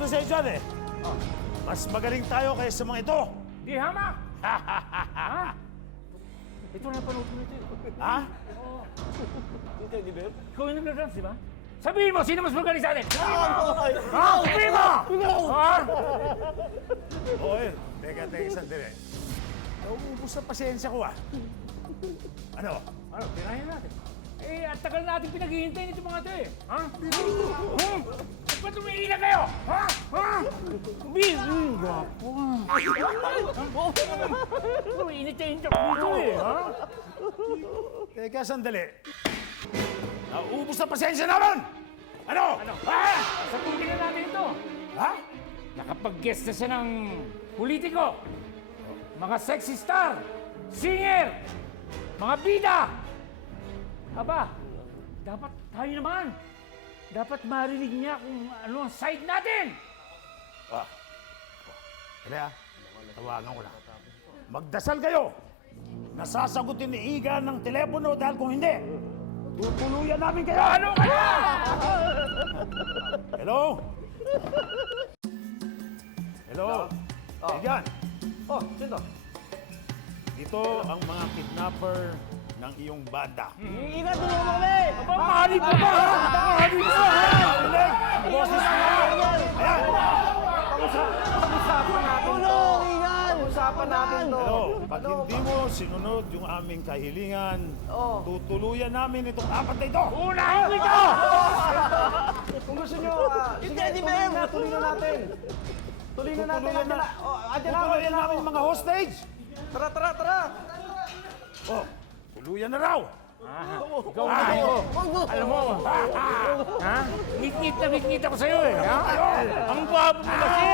na sa'yo dyan eh. Mas magaling tayo kaysa sa mga ito. Di hamak! Ha? Ito na panood mo ito. Ha? Hindi, di ba? Ikaw yung nagda-dance, di ba? Sabihin mo, sino mas magaling sa atin? Sabihin mo! Ha? Oy, teka, sandali. Nauubos ang pasensya ko ah. Ano? Ano, tirahin natin. Eh, at tagal natin pinaghihintay nito mga ito eh. Ha? Ba't umiila kayo? Ha? Ha? Gwapo ah. Init na init ako dito eh, ha? Teka, sandali. Nauubos ang pasensya naman! Ano? Ano? Ha? Sagutin na natin ito. Ha? Nakapag-guest na siya ng politiko, mga sexy star, singer, mga bida. Aba, dapat tayo naman. Dapat marinig niya kung ano ang side natin. Ah. Dali ah. Tawagan ko na. Magdasal kayo! Nasasagutin ni Iga ng telepono dahil kung hindi, tutuluyan namin kayo! Ano kaya? Hello? Hello? Oh. Igan, Oh, sino? ito ang mga kidnapper ng iyong banda. Ingat, tulungan mo kami! Aba, mahalip ka ba? Mahalip ka ba? Dinig! Boses mo! Ayan! Pag-usapan natin to. Pag-usapan natin to. Hello, pag hindi mo sinunod yung aming kahilingan, tutuluyan namin itong apat na ito! Unahin ko ito! Kung gusto nyo, sige, tuloy na natin. Tuloy na natin. Andyan na. Oh, andyan na ako, Tutuluyan andyan na namin ako. mga hostage! Tara, tara, tara. Oh, tuluyan na raw! Ikaw na ako. Alam mo, ha? Ngit-ngit ako sa'yo eh. Ha? Ang gwapo mo kasi.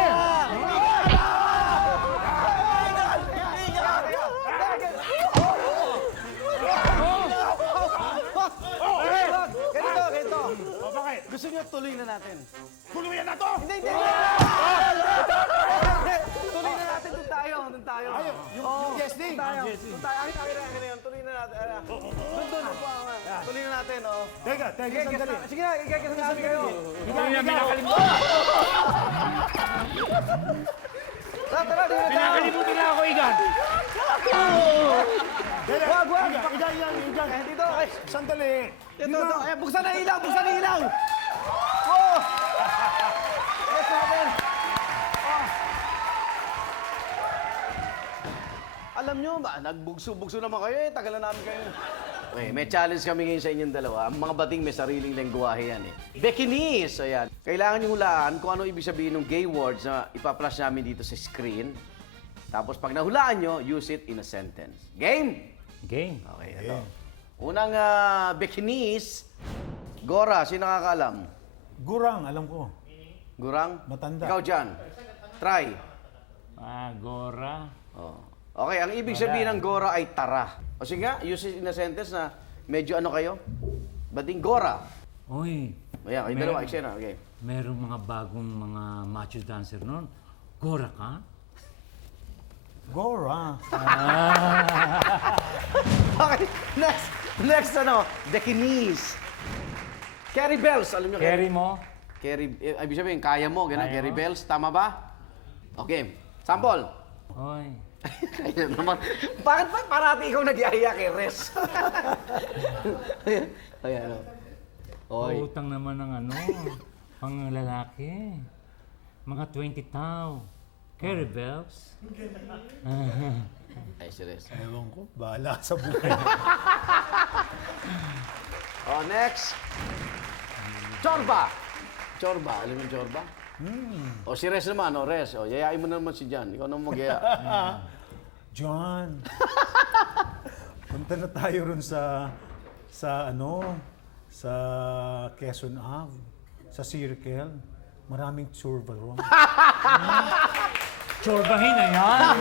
Ganito. O bakit? Gusto nyo tuloy na natin. Tuluyan na to! Hindi. Tuloy na natin, doon tayo. Ayaw, yung guesting. Doon tayo. Akin na yun. Tuloy na natin. Doon po. Tuloy na natin, oh. Teka, sandali. Sige na, igagis na namin kayo. Hindi namin nakalimutan. Tara, di na tayo. Pinakalimutan na ako, Igan. Wag. Igan. Dito, ay. Sandali. Ito. Buksan na ilaw. Oh! Yes, natin. Alam nyo ba, nagbugso-bugso naman kayo eh. Tagal na namin kayo. Okay, may challenge kami ngayon sa inyong dalawa. Ang mga bating may sariling lengguwahe yan eh. Bekinese, ayan. Kailangan nyo hulaan kung ano ibig sabihin ng gay words na ipa-flash namin dito sa screen. Tapos pag nahulaan nyo, use it in a sentence. Game? Game. Okay, ito. Unang Bekinese, Gora, sino nakakaalam? Gurang, alam ko. Gurang? Matanda. Ikaw dyan. Try. Gora. Oh. Okay, ang ibig sabihin ng Gora ay tara. O sige nga, use it in a sentence na medyo ano kayo? Bading Gora. Uy. Ayan, kayo dalawa, eksena. Okay. Merong mga bagong mga macho dancer noon. Gora ka? Gora. Okay, next ano, Bekinese. Carry bells, alam nyo? Carry mo? Carry, ibig sabihin, kaya mo, gano'n, Kaya carry mo? bells, tama ba? Okay, sample. Uy. Kaya naman. Bakit ba parati ikaw nag-iaya kay Res? Ayan, ano. Oy. Utang naman ng ano, pang lalaki. Mga 20 tao. Carry bells. Ay, si Res. Ewan ko, bahala sa buhay. Oh, next. Chorba. Chorba, alam mo yung chorba? O si Res naman, o Res. O, yayain mo naman si Jan. Ikaw naman mag-yaya. John. Punta na tayo ron sa Quezon Ave, sa Circle. Maraming churba ron. Chorbahin na yan.